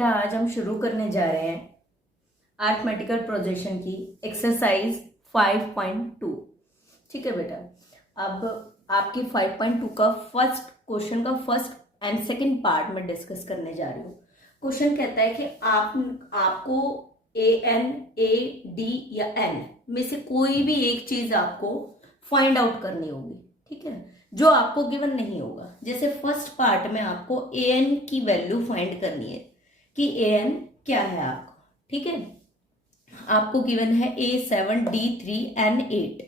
बेटा आज हम शुरू करने जा रहे हैं अरिथमेटिकल प्रोजेक्शन की एक्सरसाइज 5.2। ठीक है बेटा, अब आपकी 5.2 का फर्स्ट क्वेश्चन का फर्स्ट एंड सेकंड पार्ट में डिस्कस करने जा रही हूँ। क्वेश्चन कहता है कि आपको ए एन, ए डी या एन में से कोई भी एक चीज आपको फाइंड आउट करनी होगी। ठीक है, जो आपको गिवन नहीं होगा। जैसे फर्स्ट पार्ट में आपको ए एन की वैल्यू फाइंड करनी है कि ए एन क्या है आपको। ठीक है, आपको गिवन है A7D3N8।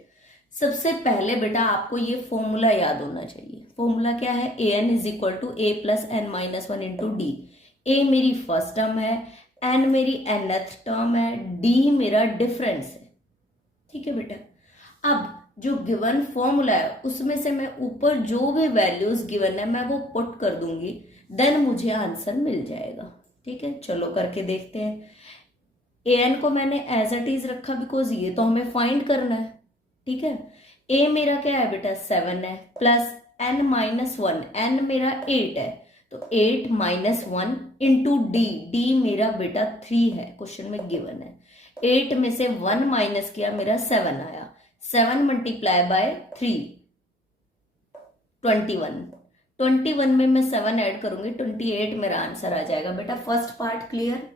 सबसे पहले बेटा आपको ये फॉर्मूला याद होना चाहिए। फॉर्मूला क्या है? A N is equal to A plus N minus one into D. A मेरी फर्स्ट टर्म है, एन मेरी nth टर्म है, डी मेरा डिफरेंस है। ठीक है बेटा, अब जो गिवन फॉर्मूला है उसमें से मैं ऊपर जो भी वैल्यूज गिवन है मैं वो पुट कर दूंगी, देन मुझे आंसर मिल जाएगा। ठीक है, चलो करके देखते हैं। ए एन को मैंने एज इट इज रखा बिकॉज ये तो हमें फाइंड करना है। ठीक है, ए मेरा क्या है बेटा 7 है, plus N minus one, n मेरा 8 है, तो 8 minus one into d, d मेरा बेटा 3 है, क्वेश्चन में गिवन है। 8 में से 1 माइनस किया, मेरा 7 आया। 7 मल्टीप्लाई बाय 3 21 में मैं 7 ऐड करूंगी, 28 मेरा आंसर आ जाएगा। बेटा फर्स्ट पार्ट क्लियर,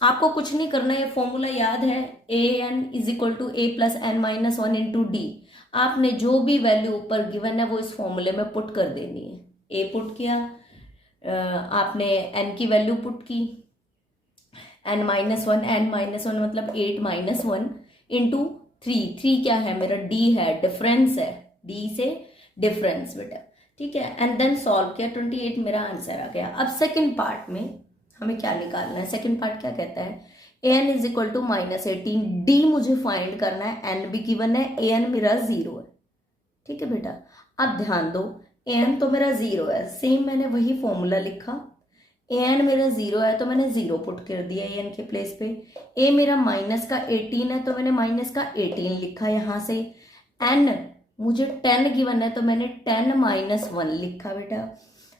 आपको कुछ नहीं करना, ये फॉर्मूला याद है। A N is equal to A plus N minus one into D. आपने जो भी वैल्यू ऊपर गिवन है वो इस फॉर्मूले में पुट कर देनी है। ए पुट किया, आपने एन की वैल्यू पुट की, एन माइनस वन मतलब 8 माइनस वन इंटू 3 क्या है मेरा? डी है, डिफरेंस है, डी से डिफरेंस बेटा। ठीक है, एंड देन सॉल्व किया, 28 मेरा आंसर आ गया। अब सेकंड पार्ट में हमें क्या निकालना है? सेकंड पार्ट क्या कहता है? A N is equal to -18, D मुझे फाइंड करना है, एन भी गिवन है, ए एन मेरा 0 है। ठीक है बेटा, अब ध्यान दो, ए एन तो मेरा 0 है, सेम मैंने वही फॉर्मूला लिखा। ए एन मेरा 0 है तो मैंने 0 पुट कर दिया ए एन के प्लेस पे। ए मेरा माइनस का 18 है तो मैंने माइनस का 18 लिखा यहां से। एन मुझे 10 गिवन है तो मैंने 10 माइनस 1 लिखा बेटा।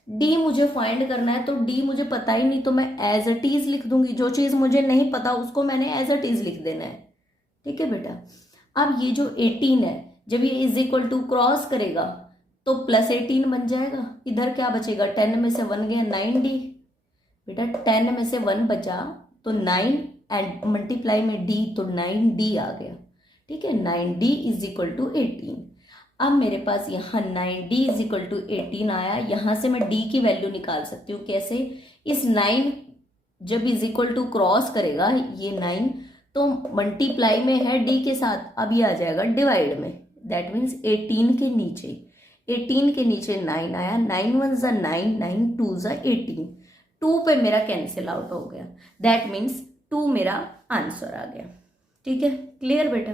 डी मुझे फाइंड करना है तो डी मुझे पता ही नहीं तो मैं एज इट इज लिख दूंगी। जो चीज मुझे नहीं पता उसको मैंने एज इट इज लिख देना है। ठीक है बेटा, अब ये जो 18 है जब ये इज इक्वल टू क्रॉस करेगा तो प्लस 18 बन जाएगा। इधर क्या बचेगा? 10 में से 1 गया 9D बेटा। 10 में से 1 बचा तो 9 एंड मल्टीप्लाई में डी तो 9D आ गया। ठीक है, 9D इज इक्वल टू 18। अब मेरे पास यहाँ 9D इज इक्वल टू 18 आया। यहाँ से मैं D की वैल्यू निकाल सकती हूँ। कैसे? इस 9 जब इज इक्वल टू क्रॉस करेगा ये 9 तो मल्टीप्लाई में है D के साथ, अब ये आ जाएगा डिवाइड में। दैट मीन्स 18 के नीचे 9 आया। 9 1 ज़ा 9, 9 2 ज़ा 18, 2 पे मेरा कैंसिल आउट हो गया। दैट मीन्स 2 मेरा आंसर आ गया। ठीक है, क्लियर बेटा।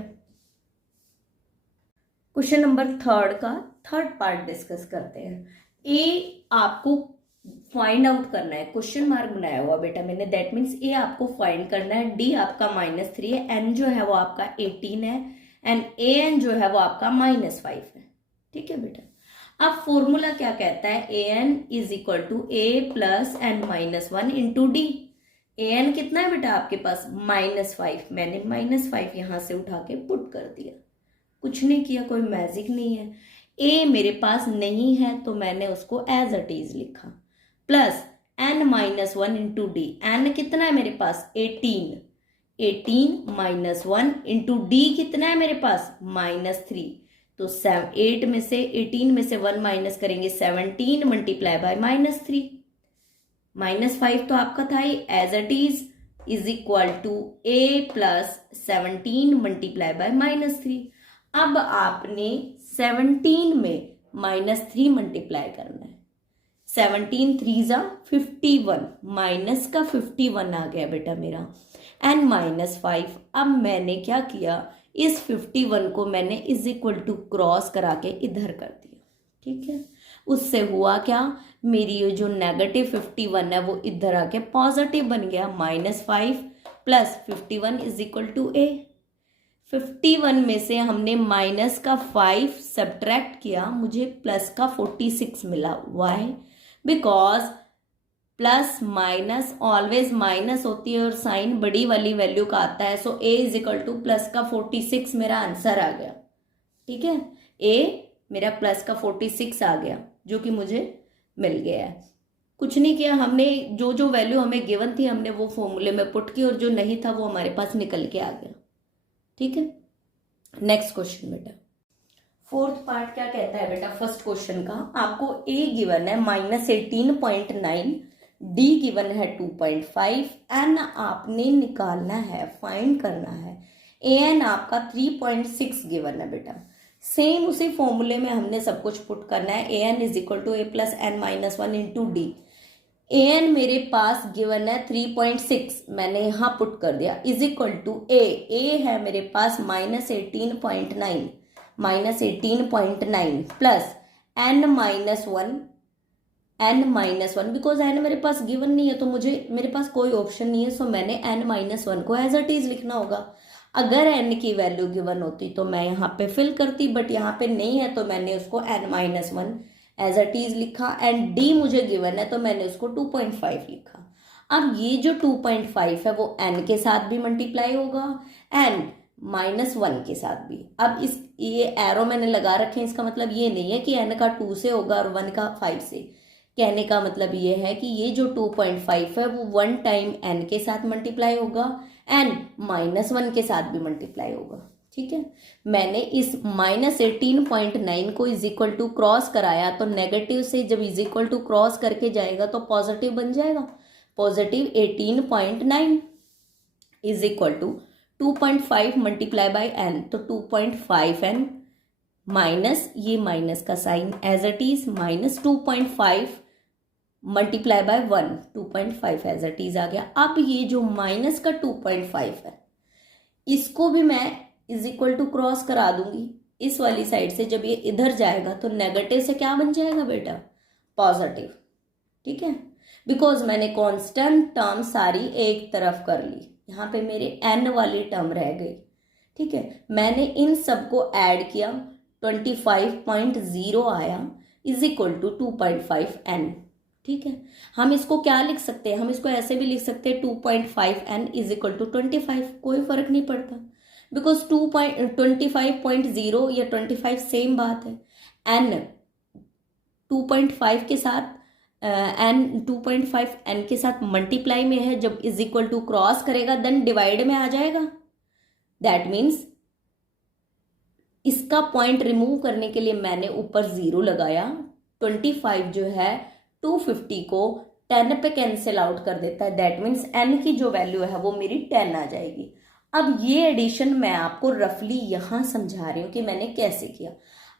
क्वेश्चन नंबर थर्ड का थर्ड पार्ट डिस्कस करते हैं। ए आपको फाइंड आउट करना है, क्वेश्चन मार्क बनाया हुआ बेटा मैंने, दैट मीन्स ए आपको फाइंड करना है। डी आपका -3 है, एन जो है वो आपका 18 है, एंड ए एन जो है वो आपका -5 है। ठीक है बेटा, अब फॉर्मूला क्या कहता है? A N is equal to A plus N minus one into D. A N कितना है बेटा आपके पास? -5। मैंने -5 यहां से उठा के पुट कर दिया, कुछ नहीं किया, कोई मैजिक नहीं है। ए मेरे पास नहीं है तो मैंने उसको एज इट इज लिखा, plus N minus one into d. N कितना है मेरे पास? 18 माइनस वन इंटू डी कितना है मेरे पास? -3। तो 8 में से 18 में से 1 माइनस करेंगे 17 मल्टीप्लाई बाय -3। -5 तो आपका था ही, as it is equal to A plus 17 multiply by -3। अब आपने 17 में -3 मल्टीप्लाई करना है। 17 3 ज़ा 51, माइनस का 51 आ गया बेटा मेरा, एंड -5। अब मैंने क्या किया? इस 51 को मैंने इज इक्वल टू क्रॉस करा के इधर कर दिया। ठीक है, उससे हुआ क्या? मेरी ये जो नेगेटिव 51 है वो इधर आके पॉजिटिव बन गया। -5 प्लस 51 इज इक्वल टू ए। 51 में से हमने माइनस का 5 सब्ट्रैक्ट किया, मुझे प्लस का 46 मिला। Why? Because plus minus, always minus होती है और साइन बड़ी वाली वैल्यू का आता है। सो ए इज इक्वल टू प्लस का 46 मेरा आंसर आ गया। ठीक है, ए मेरा प्लस का 46 आ गया जो कि मुझे मिल गया है। कुछ नहीं किया हमने, जो जो वैल्यू हमें गिवन थी हमने वो फॉर्मूले में पुट की और जो नहीं था वो हमारे पास निकल के आ गया। ठीक है, नेक्स्ट क्वेश्चन बेटा। फोर्थ पार्ट क्या कहता है बेटा फर्स्ट क्वेश्चन का, आपको ए गिवन है -18.9, डी गिवन है 2.5, एन आपने निकालना है, फाइंड करना है। ए एन आपका 3.6 गिवन है बेटा। सेम उसी फॉर्मूले में हमने सब कुछ पुट करना है। A N is equal to A plus N minus one into D. A N मेरे पास गिवन है 3.6, मैंने यहाँ पुट कर दिया, इज इक्वल टू ए है मेरे पास -18.9 plus n minus one, because n मेरे पास गिवन नहीं है तो मेरे पास कोई ऑप्शन नहीं है, सो मैंने n-1 को एज इट इज लिखना होगा। अगर n की वैल्यू गिवन होती तो मैं यहाँ पे फिल करती, बट यहाँ पे नहीं है तो मैंने उसको n-1 एज इट इज लिखा। एंड d मुझे गिवन है तो मैंने उसको 2.5 लिखा। अब ये जो 2.5 है वो n के साथ भी मल्टीप्लाई होगा, n-1 के साथ भी। अब ये एरो मैंने लगा रखे हैं, इसका मतलब ये नहीं है कि n का 2 से होगा और 1 का 5 से। कहने का मतलब ये है कि ये जो 2.5 है वो 1 टाइम n के साथ मल्टीप्लाई होगा, n-1 के साथ भी मल्टीप्लाई होगा। ठीक है, मैंने इस -18.9 को इज इक्वल टू क्रॉस कराया तो नेगेटिव से जब इज इक्वल टू क्रॉस करके जाएगा तो पॉजिटिव बन जाएगा। Positive 18.9 is equal to 2.5 multiply by n, तो 2.5n माइनस ये माइनस का sign as it is minus 2.5 multiply by 1, 2.5 as it is आ गया। अब ये जो माइनस का 2.5 है इसको भी मैं इज इक्वल टू क्रॉस करा दूंगी इस वाली साइड से। जब ये इधर जाएगा तो नेगेटिव से क्या बन जाएगा बेटा, पॉजिटिव। ठीक है, बिकॉज मैंने कांस्टेंट टर्म सारी एक तरफ कर ली, यहाँ पे मेरे n वाली टर्म रह गई। ठीक है, मैंने इन सबको ऐड किया, 25.0 आया इज इक्वल टू 2.5n। ठीक है, हम इसको क्या लिख सकते हैं, हम इसको ऐसे भी लिख सकते हैं 2.5n इज इक्वल टू 25, कोई फर्क नहीं पड़ता बिकॉज 25.0 या 25 सेम बात है। n 2.5 के साथ n 2.5 n के साथ मल्टीप्लाई में है, जब इज इक्वल टू क्रॉस करेगा देन डिवाइड में आ जाएगा। दैट मीन्स इसका पॉइंट रिमूव करने के लिए मैंने ऊपर 0 लगाया। 25 जो है 250 को 10 पे कैंसिल आउट कर देता है, दैट मीन्स n की जो वैल्यू है वो मेरी 10 आ जाएगी। अब ये एडिशन मैं आपको रफली यहाँ समझा रही हूँ कि मैंने कैसे किया।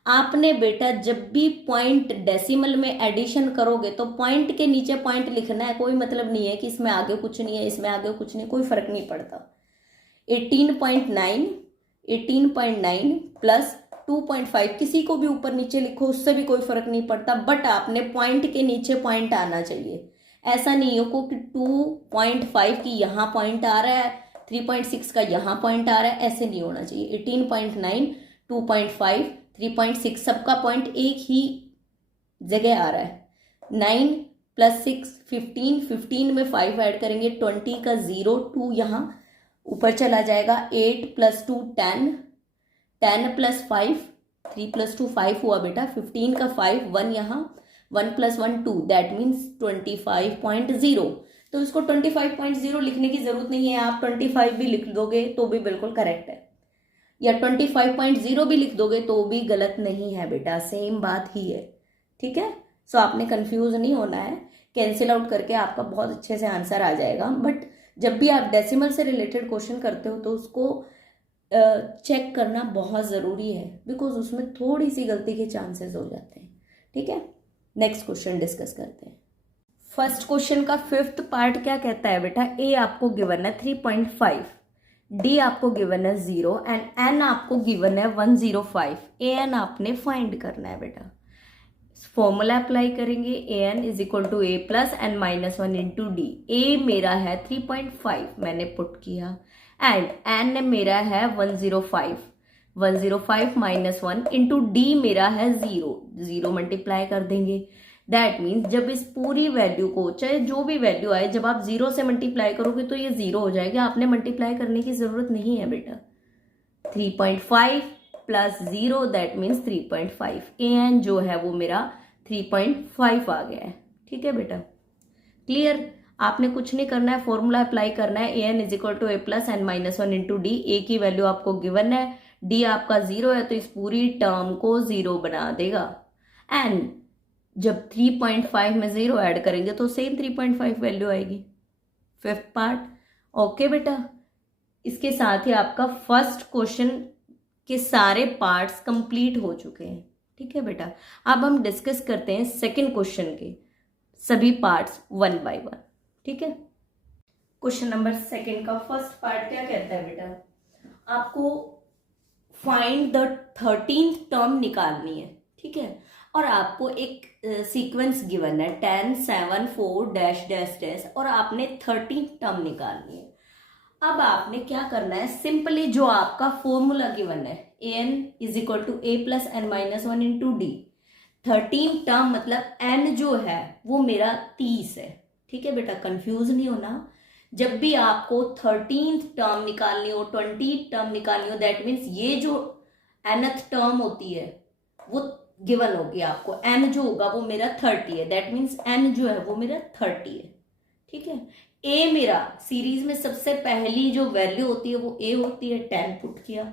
आपने बेटा जब भी पॉइंट डेसिमल में एडिशन करोगे तो पॉइंट के नीचे पॉइंट लिखना है, कोई मतलब नहीं है कि इसमें आगे कुछ नहीं है इसमें आगे कुछ नहीं, कोई फर्क नहीं पड़ता। 18.9 प्लस 2.5 किसी को भी ऊपर नीचे लिखो उससे भी कोई फर्क नहीं पड़ता, बट आपने पॉइंट के नीचे पॉइंट आना चाहिए। ऐसा नहीं हो कि 2.5 की यहाँ पॉइंट आ रहा है, 3.6 का यहाँ पॉइंट आ रहा है, ऐसे नहीं होना चाहिए। 18.9 2.5 3.6 सबका पॉइंट एक ही जगह आ रहा है। 9 प्लस 6 15 में 5 ऐड करेंगे 20 का 0 2 यहाँ ऊपर चला जाएगा। 8 प्लस 2 10 प्लस 5 3 प्लस 2 5 हुआ बेटा। 15 का 5 1 यहाँ 1 प्लस 1 2 दैट मीन्स 25.0। तो इसको 25.0 लिखने की जरूरत नहीं है, आप 25 भी लिख दोगे तो भी बिल्कुल करेक्ट है, या 25.0 भी लिख दोगे तो भी गलत नहीं है बेटा, सेम बात ही है। ठीक है, सो आपने कंफ्यूज नहीं होना है, कैंसिल आउट करके आपका बहुत अच्छे से आंसर आ जाएगा। बट जब भी आप डेसिमल से रिलेटेड क्वेश्चन करते हो तो उसको चेक करना बहुत ज़रूरी है, बिकॉज उसमें थोड़ी सी गलती के चांसेस हो जाते हैं। ठीक है, नेक्स्ट क्वेश्चन डिस्कस करते हैं। फर्स्ट क्वेश्चन का 5th पार्ट क्या कहता है बेटा, ए आपको गिवन है 3.5, डी आपको गिवन है 0 एंड एन आपको गिवन है 105। ए एन आपने फाइंड करना है बेटा। फॉर्मूला अप्लाई करेंगे, A N is equal to A plus N minus 1 into D. A मेरा है 3.5 मैंने पुट किया एंड एन मेरा है 105 माइनस 1 इंटू डी मेरा है 0 मल्टीप्लाई कर देंगे। दैट मीन्स जब इस पूरी वैल्यू को, चाहे जो भी वैल्यू आए, जब आप 0 से मल्टीप्लाई करोगे तो ये 0 हो जाएगा, आपने मल्टीप्लाई करने की जरूरत नहीं है बेटा। 3.5 प्लस 0 दैट मीन्स 3.5, an जो है वो मेरा 3.5 आ गया है। ठीक है बेटा, क्लियर। आपने कुछ नहीं करना है, फॉर्मूला अप्लाई करना है, an is equal to a plus n minus 1 into D. A की वैल्यू आपको गिवन है, डी आपका 0 है तो इस पूरी टर्म को 0 बना देगा। एंड जब 3.5 में 0 ऐड करेंगे तो सेम 3.5 वैल्यू आएगी। फिफ्थ पार्ट ओके बेटा। इसके साथ ही आपका फर्स्ट क्वेश्चन के सारे पार्ट्स कंप्लीट हो चुके हैं। ठीक है बेटा, अब हम डिस्कस करते हैं सेकंड क्वेश्चन के सभी पार्ट्स वन बाय वन। ठीक है, क्वेश्चन नंबर सेकंड का फर्स्ट पार्ट क्या कहता है बेटा, आपको फाइंड द 13th टर्म निकालनी है। ठीक है, और आपको एक सीक्वेंस गिवन है 10 7 4 डैश डैश डैश, और आपने 13th टर्म निकालनी है। अब आपने क्या करना है, सिंपली जो आपका फॉर्मूला गिवन है an is equal to a plus N minus 1 into d. 13 term मतलब n जो है वो मेरा 30 है। ठीक है बेटा, कंफ्यूज नहीं होना। जब भी आपको 13th टर्म निकालनी हो, 20th टर्म निकालनी हो, दैट मीन्स ये जो nth टर्म होती है वो गिवन होगी आपको। n जो होगा वो मेरा 30 है, दैट मीन्स n जो है वो मेरा 30 है। ठीक है, a मेरा सीरीज में सबसे पहली जो वैल्यू होती है वो a होती है, 10 पुट किया,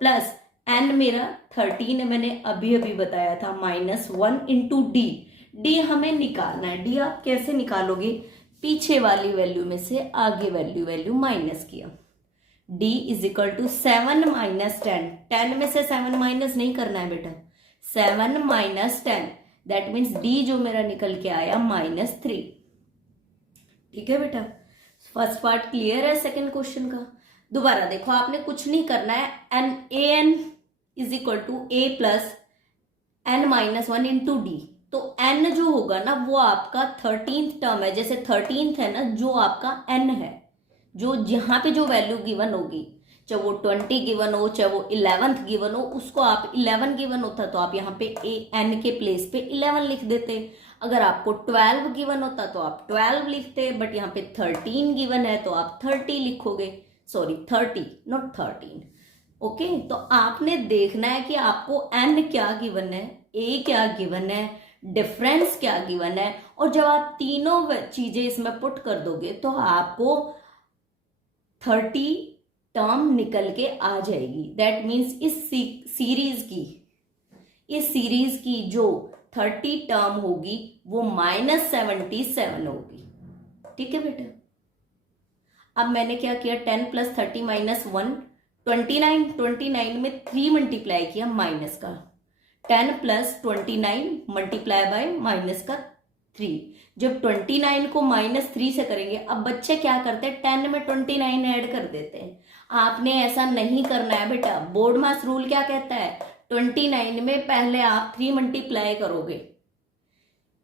प्लस n मेरा 13 है, मैंने अभी अभी बताया था, माइनस 1 इंटू डी। डी हमें निकालना है। डी आप कैसे निकालोगे, पीछे वाली वैल्यू में से आगे वैल्यू माइनस किया। d is equal to 7 minus 10, 10 में से 7 माइनस नहीं करना है बेटा, 7 माइनस 10 दैट मीन्स d जो मेरा निकल के आया -3। ठीक है बेटा, फर्स्ट पार्ट क्लियर है सेकंड क्वेश्चन का। दोबारा देखो, आपने कुछ नहीं करना है, an is equal to a plus n minus 1 into d. तो n जो होगा ना वो आपका 13th टर्म है, जैसे 13th है ना जो आपका n है, जो जहां पे जो वैल्यू गिवन होगी, चाहे वो 20 गिवन हो, चाहे वो 11th गिवन हो, उसको आप 11 गिवन होता तो आप यहाँ पे n के प्लेस पे 11 लिख देते। अगर आपको 12 गिवन होता तो आप 12 लिखते, बट यहाँ पे 13 गिवन है तो आप 30 लिखोगे, सॉरी 30 नॉट 13। ओके, तो आपने देखना है कि आपको n क्या गिवन है, a क्या गिवन है, डिफरेंस क्या गिवन है, और जब आप तीनों चीजें इसमें पुट कर दोगे तो आपको 30 टर्म निकल के आ जाएगी। दैट मीन्स इस सीरीज की जो 30 टर्म होगी वो -77 होगी। ठीक है बेटा, अब मैंने क्या किया, 10 प्लस 30 माइनस 1 29 में 3 मल्टीप्लाई किया माइनस का, 10 प्लस 29 मल्टीप्लाई बाय माइनस का 3। जब 29 को -3 से करेंगे, अब बच्चे क्या करते हैं 10 में 29 ऐड कर देते हैं। आपने ऐसा नहीं करना है बेटा, बोर्ड मास रूल क्या कहता है, 29 में पहले आप 3 मल्टीप्लाई करोगे,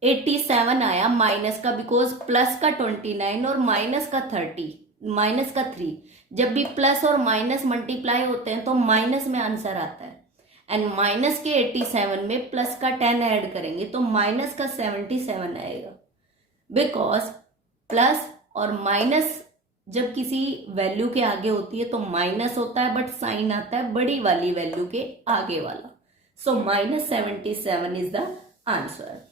87 आया माइनस का, बिकॉज प्लस का 29 और माइनस का 3। जब भी प्लस और माइनस मल्टीप्लाई होते हैं तो माइनस में आंसर आता है, एंड माइनस के 87 में प्लस का 10 ऐड करेंगे तो माइनस का 77 आएगा। बिकॉज प्लस और माइनस जब किसी वैल्यू के आगे होती है तो माइनस होता है, बट साइन आता है बड़ी वाली वैल्यू के आगे वाला। सो -77 is the answer.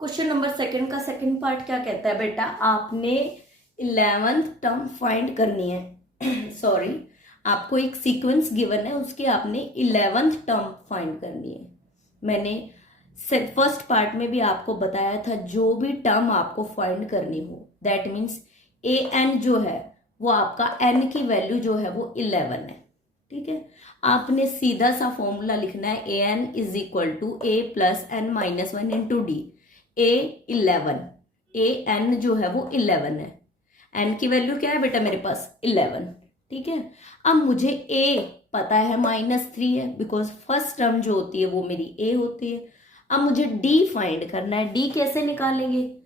Question number second का सेकंड पार्ट क्या कहता है बेटा, आपने 11th टर्म फाइंड करनी है सॉरी, आपको एक सीक्वेंस गिवन है, उसके आपने 11th टर्म फाइंड करनी है। मैंने फर्स्ट पार्ट में भी आपको बताया था, जो भी टर्म आपको फाइंड करनी हो, दैट मीन्स an जो है वो आपका n की वैल्यू जो है वो 11 है। ठीक है, आपने सीधा सा फॉर्मूला लिखना है, an is equal to a plus n minus 1 into d. an जो है वो 11 है, n की वैल्यू क्या है बेटा मेरे पास 11। ठीक है, अब मुझे a पता है -3 है, बिकॉज फर्स्ट टर्म जो होती है वो मेरी a होती है। अब मुझे d फाइंड करना है, d कैसे निकालेंगे,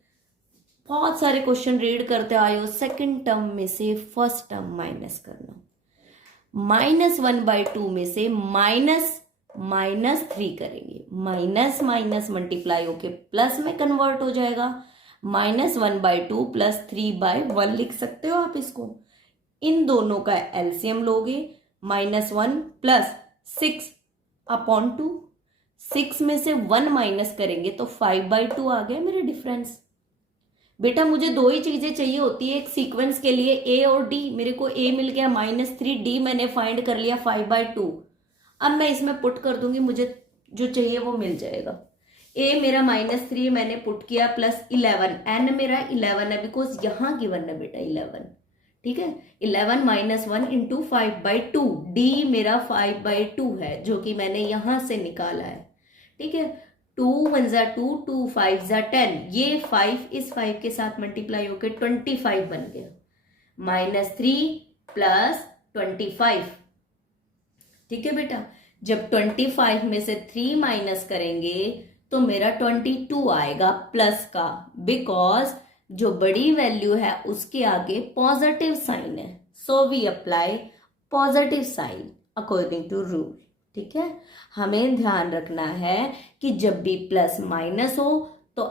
बहुत सारे क्वेश्चन रीड करते आए हो, सेकंड टर्म में से फर्स्ट टर्म माइनस करना, -1/2 में से -3 करेंगे, माइनस माइनस मल्टीप्लाई होके प्लस में कन्वर्ट हो जाएगा, -1/2 + 3/1 लिख सकते हो आप इसको। इन दोनों का एलसीएम लोगे, -1 + 6/2, 6 में से 1 माइनस करेंगे तो 5/2 आ गया मेरा डिफरेंस। बेटा मुझे दो ही चीजें चाहिए होती है एक सीक्वेंस के लिए, ए और डी। मेरे को ए मिल गया -3, डी मैंने फाइंड कर लिया 5/2। अब मैं इसमें पुट कर दूंगी, मुझे जो चाहिए वो मिल जाएगा। ए मेरा -3 मैंने पुट किया +11, एन मेरा 11 है बिकॉज यहाँ गिवन है बेटा 11, ठीक है। 11 - 1 × 5/2, डी मेरा 5/2 है जो कि मैंने यहां से निकाला है, ठीक है। 2 × 1 = 2, 2 × 5 = 10, ये 5 इस 5 के साथ मल्टीप्लाई होकर 25 बन गया, -3 + 25, ठीक है बेटा। जब 25 में से 3 माइनस करेंगे तो मेरा 22 आएगा प्लस का, बिकॉज जो बड़ी वैल्यू है उसके आगे पॉजिटिव साइन है, so we apply positive sign according to rule, ठीक है। हमें ध्यान रखना है कि जब भी प्लस माइनस हो तो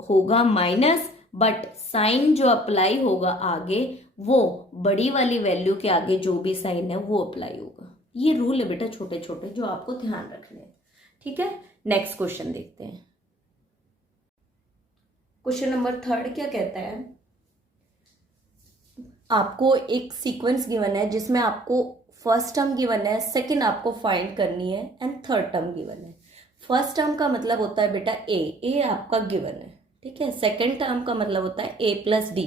होगा माइनस, बट साइन जो अप्लाई होगा आगे वो बड़ी वाली वैल्यू के आगे जो भी साइन है वो अप्लाई होगा। ये रूल है बेटा छोटे छोटे जो आपको ध्यान रखने हैं, ठीक है। नेक्स्ट क्वेश्चन देखते हैं। क्वेश्चन नंबर 3 क्या कहता है, आपको एक सीक्वेंस गिवन है जिसमें आपको फर्स्ट टर्म गिवन है, सेकंड आपको फाइंड करनी है एंड थर्ड टर्म गिवन है। फर्स्ट टर्म का मतलब होता है बेटा ए आपका गिवन है, ठीक है। सेकंड टर्म का मतलब होता है a + d,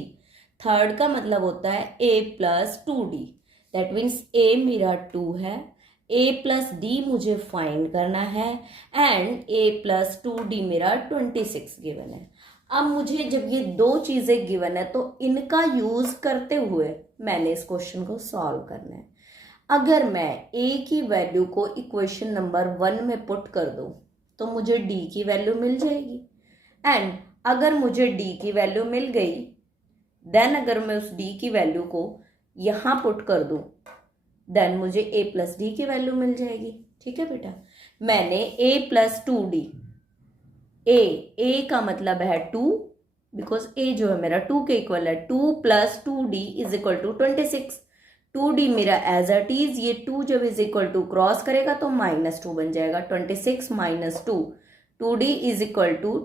थर्ड का मतलब होता है a + 2d, that means a मेरा 2 है, a + d मुझे फाइंड करना है एंड a + 2d मेरा 26 गिवन है। अब मुझे जब ये दो चीजें गिवन है तो इनका यूज करते हुए मैंने इस क्वेश्चन को सॉल्व करना है। अगर मैं a की वैल्यू को इक्वेशन नंबर 1 में पुट कर दूं तो मुझे d की वैल्यू मिल जाएगी, एंड अगर मुझे d की वैल्यू मिल गई देन अगर मैं उस d की वैल्यू को यहां पुट कर दूं देन मुझे a + d की वैल्यू मिल जाएगी, ठीक है बेटा। मैंने a + 2d, a का मतलब है 2, बिकॉज a जो है मेरा 2 के इक्वल है, 2 + 2d = 26, 2d मेरा एज इट इज, ये 2 जब इज इक्वल टू क्रॉस करेगा तो -2 बन जाएगा, 26 - 2, 2d =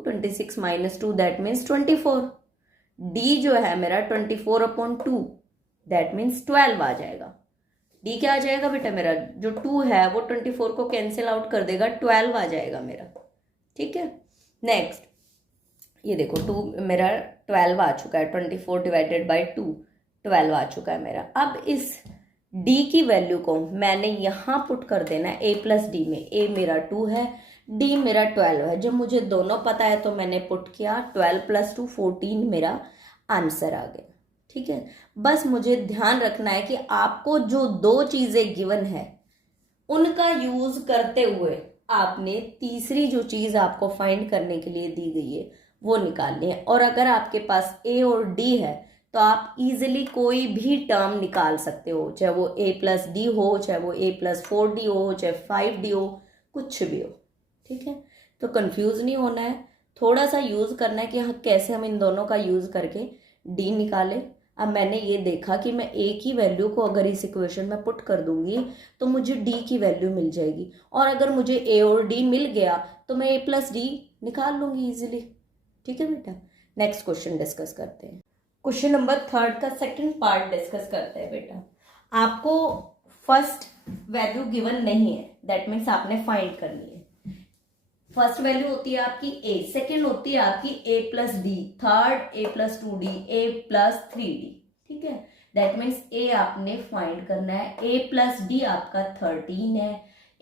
26 - 2 दैट मीन्स 24, d जो है मेरा 24/2 दैट मीन्स 12 आ जाएगा। d क्या आ जाएगा बेटा, मेरा जो 2 है वो 24 को कैंसिल आउट कर देगा, 12 आ जाएगा मेरा, ठीक है। नेक्स्ट ये देखो 2 मेरा 12 आ चुका है, 24 / 2 12 आ चुका है मेरा। अब इस d की वैल्यू को मैंने यहां पुट कर देना है a + d में, a मेरा 2 है, d मेरा 12 है। जब मुझे दोनों पता है तो मैंने पुट किया, 12 + 2 14 मेरा आंसर आ गया, ठीक है। बस मुझे ध्यान रखना है कि आपको जो दो चीजें गिवन है उनका यूज करते हुए आपने तीसरी जो चीज आपको फाइंड करने के लिए दी गई है वो निकालनी है। और अगर आपके पास a और d है तो आप इजीली कोई भी टर्म निकाल सकते हो, चाहे वो a + d हो, चाहे वो a + 4d हो, चाहे 5d हो, कुछ भी हो, ठीक है। तो कंफ्यूज नहीं होना है, थोड़ा सा यूज करना है कि हाँ कैसे हम इन दोनों का यूज करके d निकालें। अब मैंने ये देखा कि मैं a की वैल्यू को अगर इस इक्वेशन में पुट कर दूंगी तो मुझे d की वैल्यू मिल जाएगी, और अगर मुझे a और d मिल गया तो मैं a + d निकाल लूंगी इजीली, ठीक है बेटा। नेक्स्ट क्वेश्चन डिस्कस करते हैं। क्वेश्चन नंबर 3 का सेकंड पार्ट डिस्कस करते हैं बेटा। आपको फर्स्ट वैल्यू गिवन नहीं है, दैट मीन्स आपने फाइंड करनी है। फर्स्ट वैल्यू होती है आपकी a, सेकंड होती है आपकी a + d, third a + 2d, a + 3d, ठीक है। दैट मीन्स a आपने फाइंड करना है, a + d आपका 13 है,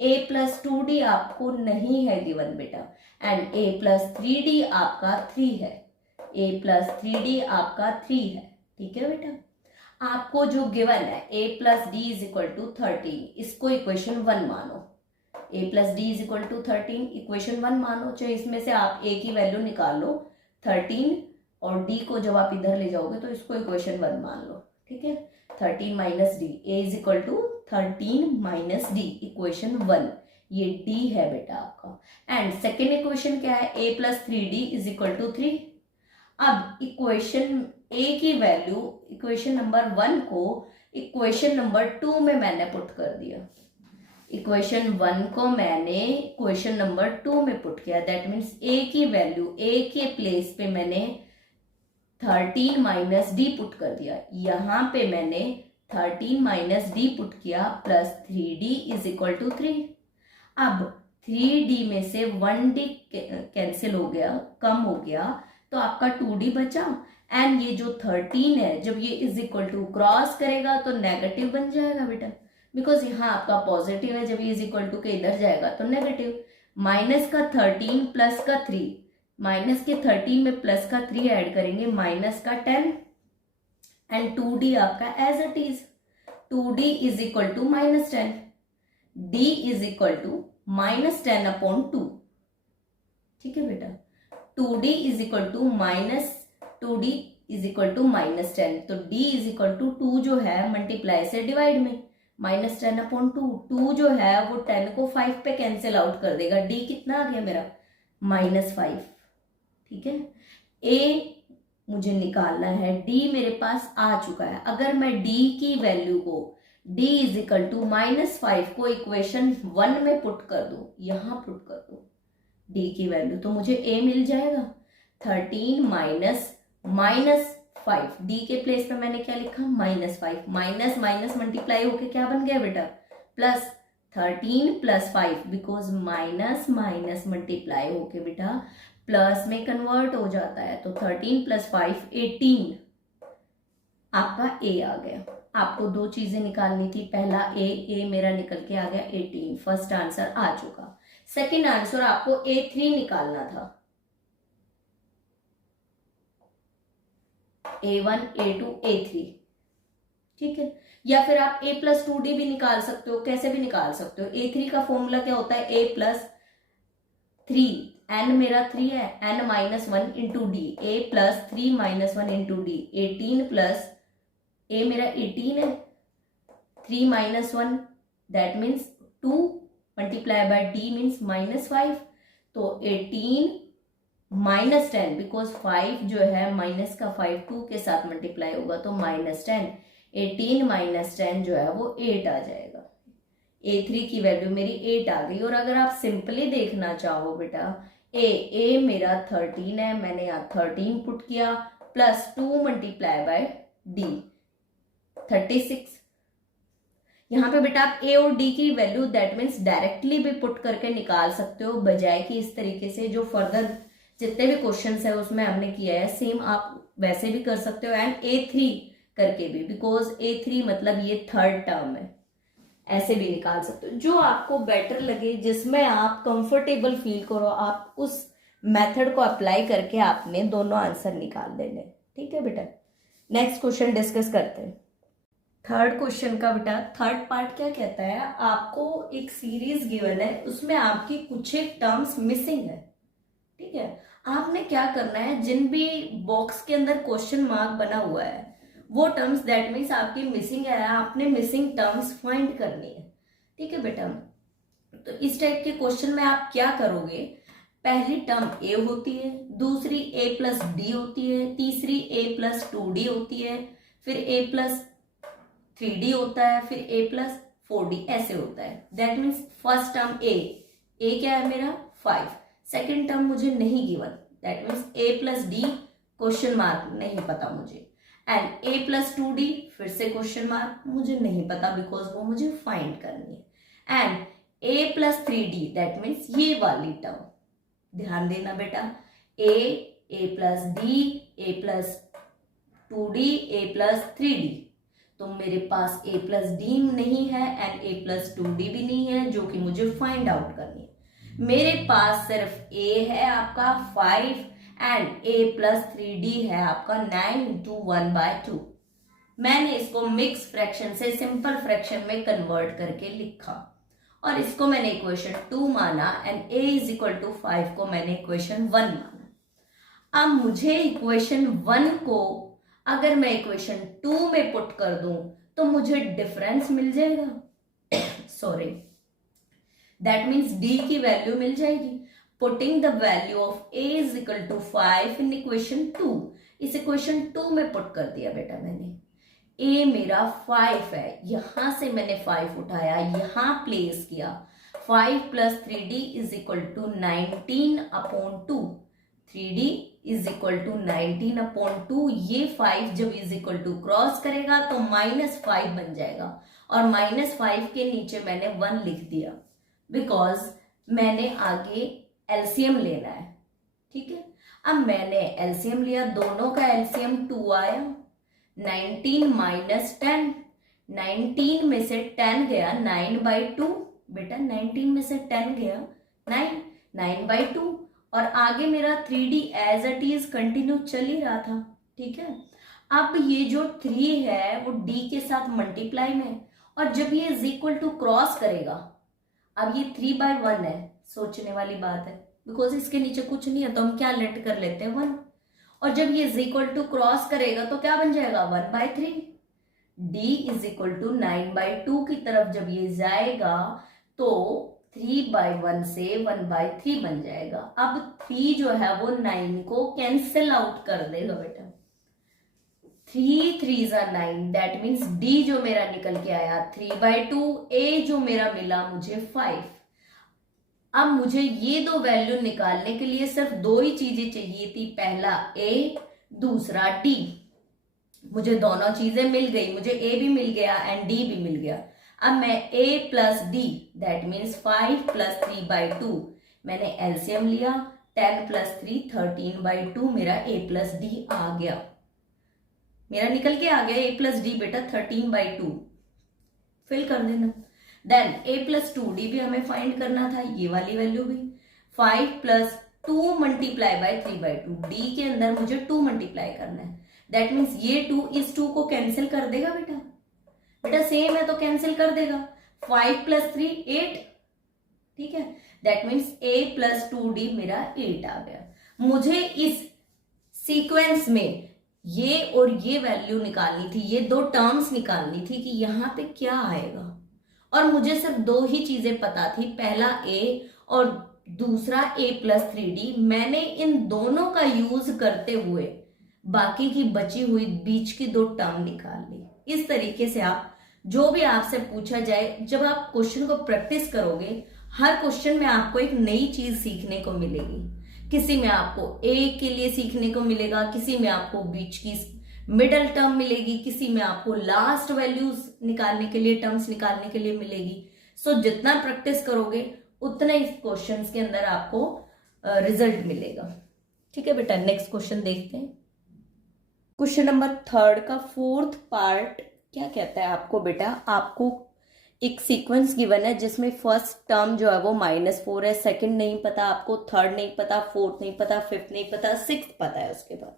a + 2d आपको नहीं है गिवन बेटा, एंड a + 3d आपका 3 है, a + 3d आपका 3 है, ठीक है बेटा। आपको जो गिवन है a + d = 13, इसको इक्वेशन 1 मानो, a + d = 13 इक्वेशन 1 मानो, चाहे इसमें से आप a की वैल्यू निकाल लो 13 और d को जब आप इधर ले जाओगे तो इसको इक्वेशन 1 मान लो, ठीक है। 13 - d, a = 13 - d इक्वेशन 1, ये d है बेटा आपका। एंड सेकेंड इक्वेशन क्या है, a plus 3d is equal to 3। अब इक्वेशन a की वैल्यू इक्वेशन नंबर 1 को इक्वेशन नंबर 2 में मैंने पुट कर दिया, इक्वेशन 1 को मैंने इक्वेशन नंबर 2 में पुट किया। दैट मीन्स a की वैल्यू a के प्लेस पे मैंने 13 माइनस डी पुट कर दिया, यहाँ पे मैंने 13 माइनस डी पुट किया plus 3d is equal to 3। अब 3d में से 1d कैंसिल हो गया, कम हो गया, तो आपका 2d बचा। एंड ये जो 13 है जब ये इज इक्वल टू क्रॉस करेगा तो नेगेटिव बन जाएगा बेटा, बिकॉज यहाँ आपका पॉजिटिव है, जब ये इज इक्वल टू के इधर जाएगा तो नेगेटिव। माइनस का 13 प्लस का 3, माइनस के 13 में प्लस का 3 ऐड करेंगे, माइनस का 10 एंड 2d आपका as it is, 2d is equal to minus 10, d is equal to minus 10 upon 2। ठीक है बेटा, 2d is equal to minus 2d is equal to minus 10, तो d इज इक्वल टू 2 जो है multiply से divide में, minus 10 upon 2, 2 जो है वो 10 को 5 पे कैंसिल आउट कर देगा, d कितना आ गया मेरा माइनस 5। ठीक है, a मुझे निकालना है, d मेरे पास आ चुका है। अगर मैं d की वैल्यू को d is equal to minus 5 को इक्वेशन 1 में पुट कर दूं, यहां पुट कर दूं d की वैल्यू, तो मुझे a मिल जाएगा 13 माइनस माइनस 5, d के प्लेस पे मैंने क्या लिखा माइनस 5, माइनस माइनस मल्टीप्लाई होके क्या बन गया बेटा plus 13 plus 5, because minus minus multiply होके बेटा प्लस में कन्वर्ट हो जाता है, तो 13 प्लस 5 18 आपका a आ गया। आपको दो चीजें निकालनी थी, पहला a मेरा निकल के आ गया 18, फर्स्ट आंसर आ चुका। सेकेंड आंसर आपको a3 निकालना था, a1 a2 a3। ठीक है, या फिर आप a प्लस 2d भी निकाल सकते हो, कैसे भी निकाल सकते हो। a3 का फॉर्मूला क्या होता है, a प्लस 3, n मेरा 3 है, n minus 1 into D, a plus 3 minus 1 into D, 18 plus a मेरा 18 है, 3 minus 1 that means 2 multiply bye d means minus 5, तो 18 माइनस 10, बिकॉज 5 जो है माइनस का 5 2 के साथ मल्टीप्लाई होगा तो माइनस 10, 18 माइनस 10 जो है वो 8 आ जाएगा। a3 की वैल्यू मेरी 8 आ गई। और अगर आप सिंपली देखना चाहो बेटा, a मेरा 13 है, मैंने यहाँ 13 पुट किया प्लस 2 मल्टीप्लाई बाय d 36। यहाँ पे बेटा आप a और d की वैल्यू दैट मीन्स डायरेक्टली भी पुट करके निकाल सकते हो, बजाय कि इस तरीके से जो फर्दर जितने भी क्वेश्चंस है उसमें हमने किया है सेम आप वैसे भी कर सकते हो, एंड a3 करके भी, बिकॉज a3 मतलब ये थर्ड टर्म है, ऐसे भी निकाल सकते हो, जो आपको बेटर लगे, जिसमें आप कंफर्टेबल फील करो, आप उस मेथड को अप्लाई करके आपने दोनों आंसर निकाल देने। ठीक है बेटा, नेक्स्ट क्वेश्चन डिस्कस करते हैं। थर्ड क्वेश्चन का बेटा थर्ड पार्ट क्या कहता है, आपको एक सीरीज गिवन है, उसमें आपकी कुछ एक टर्म्स मिसिंग है। ठीक है, आपने क्या करना है, जिन भी बॉक्स के अंदर क्वेश्चन मार्क बना हुआ है वो टर्म्स दैट मीन्स आपकी मिसिंग है, आपने मिसिंग टर्म्स फाइंड करनी है। ठीक है बेटा, तो इस टाइप के क्वेश्चन में आप क्या करोगे, पहली टर्म a होती है, दूसरी a प्लस डी होती है, तीसरी a प्लस 2d होती है, फिर a प्लस 3d होता है, फिर a प्लस 4d ऐसे होता है। That means first term a क्या है मेरा 5, सेकेंड टर्म मुझे नहीं given, that means a plus D question mark नहीं पता मुझे, एंड a प्लस 2d फिर से क्वेश्चन मार्क मुझे नहीं पता, बिकॉज वो मुझे फाइंड करनी है, and a plus 3d that means ये वाली टर्म, ध्यान देना बेटा, a plus D, a plus 2d, a plus 3d, तो मेरे पास a प्लस डी नहीं है एंड a प्लस 2d भी नहीं है, जो कि मुझे फाइंड आउट करनी है। मेरे पास सिर्फ a है आपका 5 एंड a प्लस 3d है आपका 9 इंटू 1/2। मैंने इसको मिक्स फ्रैक्शन से सिंपल फ्रैक्शन में कन्वर्ट करके लिखा और इसको मैंने इक्वेशन 2 माना and a is equal to 5 को मैंने इक्वेशन 1 माना। अब मुझे इक्वेशन 1 को अगर मैं इक्वेशन 2 में पुट कर दूं तो मुझे डिफरेंस मिल जाएगा सॉरी, दैट मीन्स डी की वैल्यू मिल जाएगी। Putting the value of a is equal to 5 in equation 2, इस इक्वेशन 2 में पुट कर दिया बेटा मैंने। ए मेरा 5 है, यहां से मैंने 5 उठाया, यहां प्लेस किया। 5 plus 3d is equal to 19 upon 2, 3d is equal to 19 upon 2। ये 5 जब इज इक्वल टू क्रॉस करेगा तो -5 बन जाएगा, और -5 के नीचे मैंने 1 लिख दिया, बिकॉज मैंने आगे एलसीएम लेना है। ठीक है, अब मैंने एलसीएम लिया, दोनों का एलसीएम 2 आया। 19 माइनस 10, 19 में से 10 गया 9/2 बेटा, 19 में से 10 गया 9/2, और आगे मेरा 3d as it is continue चल ही रहा था। ठीक है, अब ये जो 3 है वो d के साथ मल्टीप्लाई में, और जब ये इज इक्वल टू क्रॉस करेगा, अब ये 3/1 है, सोचने वाली बात है, बिकॉज इसके नीचे कुछ नहीं है तो हम क्या लेट कर लेते हैं 1, और जब ये इज इक्वल टू क्रॉस करेगा तो क्या बन जाएगा 1/3। d इज इक्वल टू 9/2 की तरफ जब ये जाएगा तो 3/1 से 1/3 बन जाएगा। अब 3 जो है वो 9 को कैंसिल आउट कर देगा बेटा, 3 3s are 9, that means d जो मेरा निकल के आया 3/2, a जो मेरा मिला मुझे 5। अब मुझे ये दो वैल्यू निकालने के लिए सिर्फ दो ही चीजें चाहिए थी, पहला a, दूसरा d। मुझे दोनों चीजें मिल गई, मुझे a भी मिल गया एंड d भी मिल गया। अब मैं a plus d that means 5 plus 3/2, मैंने एलसीएम लिया, 10 प्लस 3 13/2, मेरा a प्लस d आ गया, मेरा निकल के आ गया a प्लस डी बेटा 13/2, फिल कर देना। देन a प्लस 2d भी हमें फाइंड करना था, ये वाली वैल्यू भी 5 प्लस 2 मल्टीप्लाई बाय 3/2, d के अंदर मुझे 2 मल्टीप्लाई करना है, दैट मीन्स ये 2 इस 2 को कैंसिल कर देगा बेटा, बेटा सेम है तो कैंसिल कर देगा। 5 प्लस 3 8, ठीक है, that means a plus 2d मेरा 8 आ गया। मुझे इस सीक्वेंस में ये और ये वैल्यू निकालनी थी, ये दो टर्म्स निकालनी थी कि यहां पे क्या आएगा, और मुझे सिर्फ दो ही चीजें पता थी, पहला a और दूसरा a प्लस 3d। मैंने इन दोनों का यूज करते हुए बाकी की बची हुई बीच की दो टर्म निकाल ली। इस तरीके से आप जो भी आपसे पूछा जाए, जब आप क्वेश्चन को प्रैक्टिस करोगे, हर क्वेश्चन में आपको एक नई चीज सीखने को मिलेगी। किसी में आपको a के लिए सीखने को मिलेगा, किसी में आपको बीच की मिडल टर्म मिलेगी, किसी में आपको लास्ट वैल्यूज निकालने के लिए, टर्म्स निकालने के लिए मिलेगी। सो जितना प्रैक्टिस करोगे उतना इस क्वेश्चन के अंदर आपको रिजल्ट मिलेगा। ठीक है बेटा, नेक्स्ट क्वेश्चन देखते हैं। क्वेश्चन नंबर 3 का 4th पार्ट क्या कहता है आपको बेटा, आपको एक सीक्वेंस गिवन है जिसमें फर्स्ट टर्म जो है वो -4 है, सेकंड नहीं पता आपको, थर्ड नहीं पता, फोर्थ नहीं पता, फिफ्थ नहीं पता, सिक्स्थ पता है उसके बाद।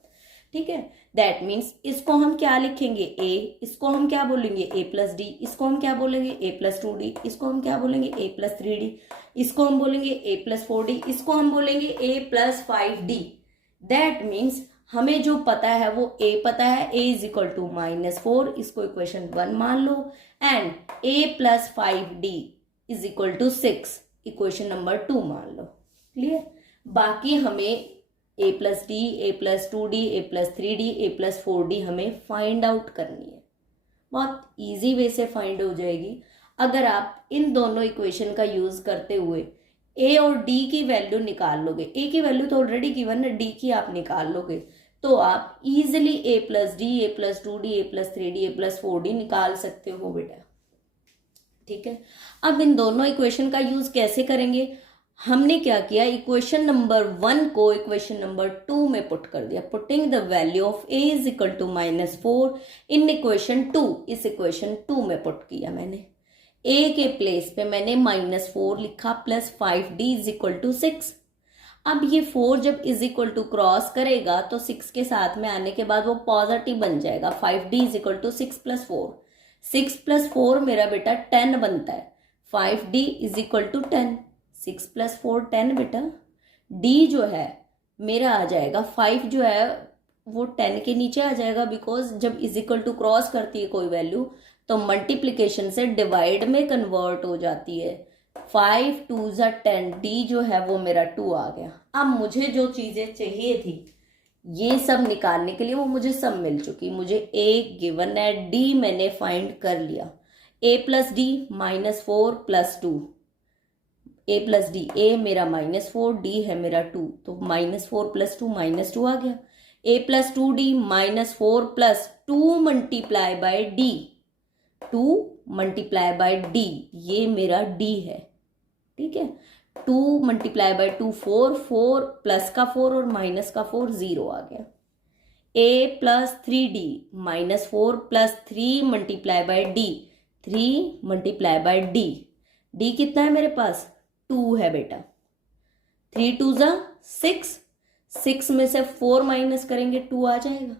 ठीक है, दैट मीन्स इसको हम क्या लिखेंगे a, इसको हम क्या बोलेंगे a प्लस डी, इसको हम क्या बोलेंगे a प्लस 2d, इसको हम क्या बोलेंगे a प्लस 3d, इसको हम बोलेंगे a प्लस 4d, इसको हम बोलेंगे a plus 5d। That means हमें जो पता है वो a पता है, a इज इक्वल टू -4, इसको इक्वेशन 1 मान लो, and a plus 5d is equal to 6, equation number 2 मान लो। क्लियर, बाकी हमें a plus D, a plus 2d, a plus 3d, a plus 4d हमें फाइंड आउट करनी है। बहुत इजी वे से फाइंड हो जाएगी अगर आप इन दोनों इक्वेशन का यूज करते हुए a और d की वैल्यू निकाल लोगे। a की वैल्यू तो ऑलरेडी गिवन है, d की आप निकाल लोगे तो आप easily a plus D, a plus 2d, a plus 3d, a plus 4d निकाल सकते हो बेटा। ठीक है, अब इन दोनों इक्वेशन का यूज कैसे करेंगे, हमने क्या किया, इक्वेशन नंबर 1 को इक्वेशन नंबर 2 में पुट कर दिया। Putting the value of a is equal to -4 in equation 2, इस इक्वेशन 2 में पुट किया मैंने। a के प्लेस पे मैंने -4 लिखा plus 5d is equal to 6। अब ये 4 जब इज इक्वल टू क्रॉस करेगा तो 6 के साथ में आने के बाद वो पॉजिटिव बन जाएगा। 5d is equal to 6 plus 4, 6 plus 4 मेरा बेटा 10 बनता है। 5d is equal to 10, 6 plus 4 10 बेटा। d जो है मेरा आ जाएगा 5 जो है वो 10 के नीचे आ जाएगा, बिकॉज जब इज इक्वल टू क्रॉस करती है कोई वैल्यू तो मल्टीप्लीकेशन से डिवाइड में कन्वर्ट हो जाती है। 5 2 ज़ा 10, डी जो है वो मेरा 2 आ गया। अब मुझे जो चीज़ें चाहिए थी ये सब निकालने के लिए वो मुझे सब मिल चुकी। मुझे ए गिवन है, डी मैंने फाइंड कर लिया। ए plus D -4 + 2, A plus D, A मेरा -4, डी है मेरा 2, तो -4 + 2 -2 आ गया। A plus 2d -4 + 2 multiply by D, 2 multiply by D, ये मेरा डी है। ठीक है, 2 मल्टीप्लाई बाय 2 4, 4 प्लस का 4 और माइनस का 4 0 आ गया। A plus 3d -4 + 3 multiply by D, 3 multiply by D, D कितना है मेरे पास 2 है बेटा। 3 2 ज़ा 6, 6 में से 4 माइनस करेंगे 2 आ जाएगा।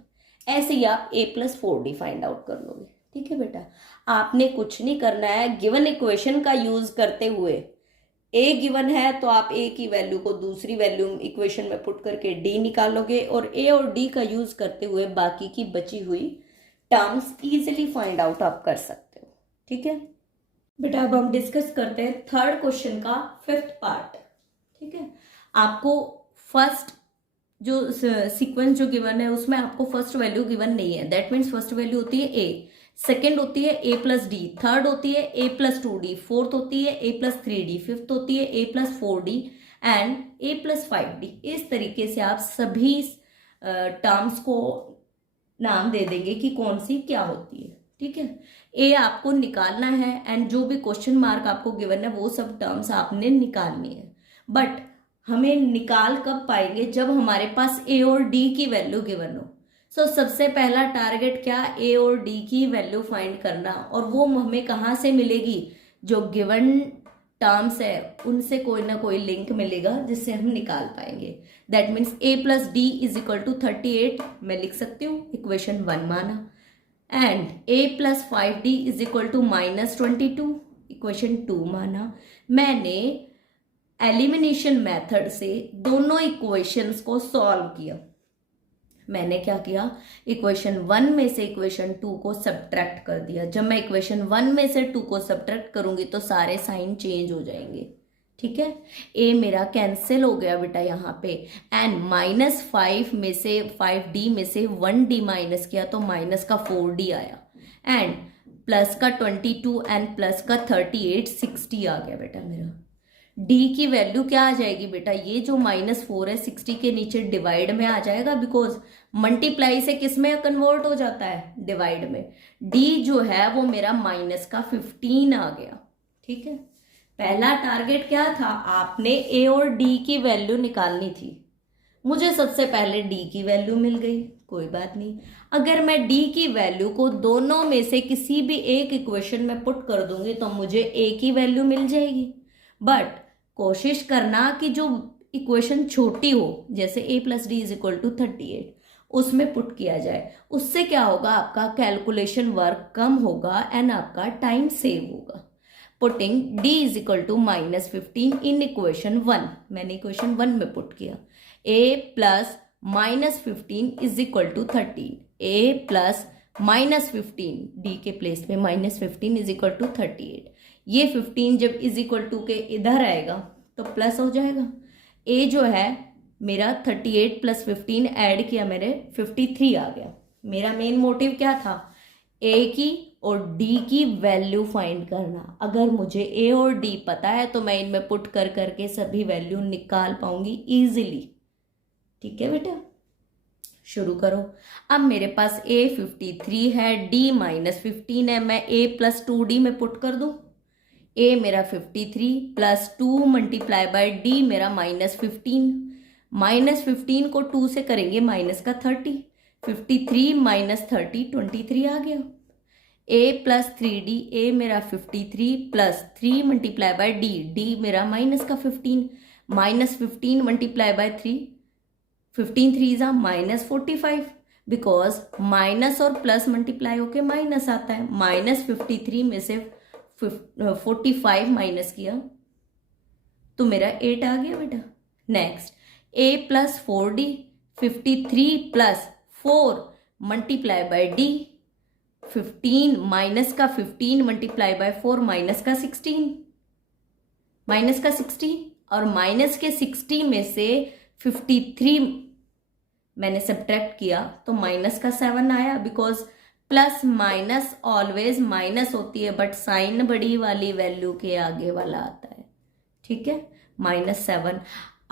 ऐसे ही आप a + 4d फाइंड आउट कर लोगे। ठीक है बेटा, आपने कुछ नहीं करना है, गिवन इक्वेशन का यूज करते हुए a गिवन है तो आप a की वैल्यू को दूसरी वैल्यू इक्वेशन में पुट करके d निकालोगे और a और d का यूज करते हुए बाकी की बची हुई टर्म्स इजीली फाइंड आउट आप कर सकते हो। ठीक है बेटा, अब हम डिस्कस करते हैं थर्ड क्वेश्चन का 5th पार्ट। ठीक है, आपको फर्स्ट जो सीक्वेंस जो गिवन है उसमें आपको फर्स्ट वैल्यू गिवन नहीं है, दैट मीन्स फर्स्ट वैल्यू होती है a, सेकेंड होती है a + d, थर्ड होती है a + 2d, फोर्थ होती है a + 3d, फिफ्थ होती है a + 4d and a + 5d। इस तरीके से आप सभी टर्म्स को नाम दे देंगे कि कौन सी क्या होती है। ठीक है, ए आपको निकालना है एंड जो भी क्वेश्चन मार्क आपको गिवन है वो सब टर्म्स आपने निकालनी है। बट हमें निकाल कब पाएंगे, जब हमारे पास ए और डी की वैल्यू गिवन हो। सो सबसे पहला टारगेट क्या, ए और डी की वैल्यू फाइंड करना, और वो हमें कहाँ से मिलेगी, जो गिवन टर्म्स है उनसे कोई ना कोई लिंक मिलेगा जिससे हम निकाल पाएंगे। दैट मीन्स a + d = 38 मैं लिख सकती हूँ, इक्वेशन 1 माना, एंड a + 5d = -22, इक्वेशन 2 माना। मैंने एलिमिनेशन मेथड से दोनों इक्वेशंस को सॉल्व किया। मैंने क्या किया, इक्वेशन 1 में से इक्वेशन 2 को सब्ट्रैक्ट कर दिया। जब मैं इक्वेशन 1 में से 2 को सब्ट्रैक्ट करूंगी तो सारे साइन चेंज हो जाएंगे। ठीक है, ए मेरा कैंसिल हो गया बेटा यहाँ पे, एंड -5 में से 5d में से 1d माइनस किया तो माइनस का 4d आया, एंड प्लस का 22 एंड प्लस का 38 60 आ गया बेटा मेरा। d की वैल्यू क्या आ जाएगी बेटा, ये जो -4 है 60 के नीचे डिवाइड में आ जाएगा, बिकॉज मल्टीप्लाई से किस में कन्वर्ट हो जाता है, डिवाइड में। d जो है वो मेरा -15 आ गया। ठीक है, पहला टारगेट क्या था, आपने a और d की वैल्यू निकालनी थी। मुझे सबसे पहले d की वैल्यू मिल गई, कोई बात नहीं। अगर मैं d की वैल्यू को दोनों में से किसी भी एक इक्वेशन में पुट कर दूंगी तो मुझे a की वैल्यू मिल जाएगी। बट कोशिश करना कि जो इक्वेशन छोटी हो, जैसे a + d = 38, उसमें पुट किया जाए। उससे क्या होगा, आपका कैलकुलेशन वर्क कम होगा एंड आपका टाइम सेव होगा। पुटिंग d = -15 इन इक्वेशन 1, मैंने इक्वेशन 1 में पुट किया। a + -15 = 13, a + -15 d के प्लेस में -15 = 38। ये 15 जब = के इधर आएगा तो प्लस हो जाएगा। a जो है मेरा 38 + 15 ऐड किया मेरे 53 आ गया। मेरा मेन मोटिव क्या था, a की और d की वैल्यू फाइंड करना। अगर मुझे a और d पता है तो मैं इनमें पुट कर करके सभी वैल्यू निकाल पाऊंगी इजीली। ठीक है बेटा, शुरू करो। अब मेरे पास a 53 है, d -15 है, मैं a + 2d में पुट कर दूं। a मेरा 53 + 2 मल्टीप्लाई बाय d मेरा -15, -15 को 2 से करेंगे माइनस का 30, 53 - 30 23 आ गया। a + 3d, a मेरा 53 + 3 मल्टीप्लाई बाय d, d मेरा माइनस का 15, -15 मल्टीप्लाई बाय 3, 15 3 ज़ा -45, बिकॉज माइनस और प्लस मल्टीप्लाई होके माइनस आता है। -53 में से 45 माइनस किया तो मेरा 8 आ गया बेटा। Next a + 4d, 53 + 4 multiply by d, 15 minus का 15 मल्टीप्लाई बाय 4 माइनस का 16, माइनस का 60 और माइनस के 60 में से 53 मैंने सब्ट्रैक्ट किया तो माइनस का 7 आया, because plus minus always minus होती है, बट साइन बड़ी वाली वैल्यू के आगे वाला आता है, ठीक है। -7।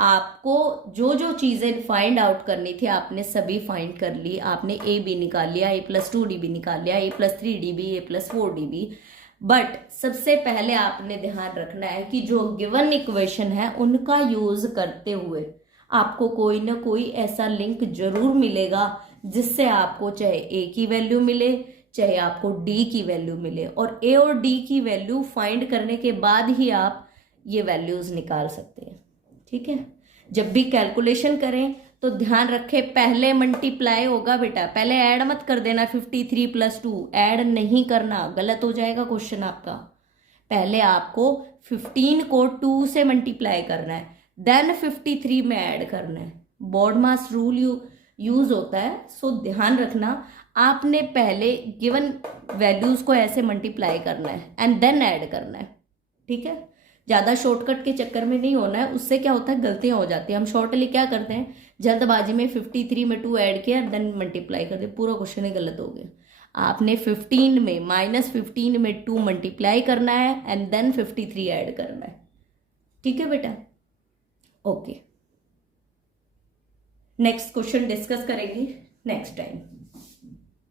आपको जो जो चीजें फाइंड आउट करनी थी आपने सभी फाइंड कर ली। आपने ए बी निकाल लिया, A+2DB निकाल लिया, A+3DB, A+4DB। बट सबसे पहले आपने ध्यान रखना है कि जो गिवन इक्वेशन है उनका यूज करते हुए आपको कोई ना कोई ऐसा लिंक जरूर मिलेगा जिससे आपको चाहे ए की वैल्यू मिले, चाहे आपको डी की वैल्यू मिले, और ए और डी की वैल्यू फाइंड करने के बाद ही आप ये वैल्यूज निकाल सकते हैं, ठीक है। जब भी कैलकुलेशन करें तो ध्यान रखें पहले मल्टीप्लाई होगा बेटा, पहले ऐड मत कर देना 53 + 2, ऐड नहीं करना, गलत हो जाएगा क्वेश्चन आपका। पहले आपको 15 को 2 से मल्टीप्लाई करना है, देन 53 में ऐड करना है। बोर्ड मास रूल यूज होता है, सो ध्यान रखना आपने पहले गिवन वैल्यूज को ऐसे मल्टीप्लाई करना है एंड देन ऐड करना है, ठीक है। ज्यादा शॉर्टकट के चक्कर में नहीं होना है, उससे क्या होता है गलतियां हो जाती है। हम शॉर्टली क्या करते हैं, जल्दबाजी में 53 में 2 ऐड किया देन मल्टीप्लाई कर दिया, पूरा क्वेश्चन ही गलत हो गया। आपने 15 में -15 में 2 मल्टीप्लाई करना है एंड देन 53 ऐड करना है, ठीक है बेटा। ओके, नेक्स्ट क्वेश्चन डिस्कस करेंगे नेक्स्ट टाइम।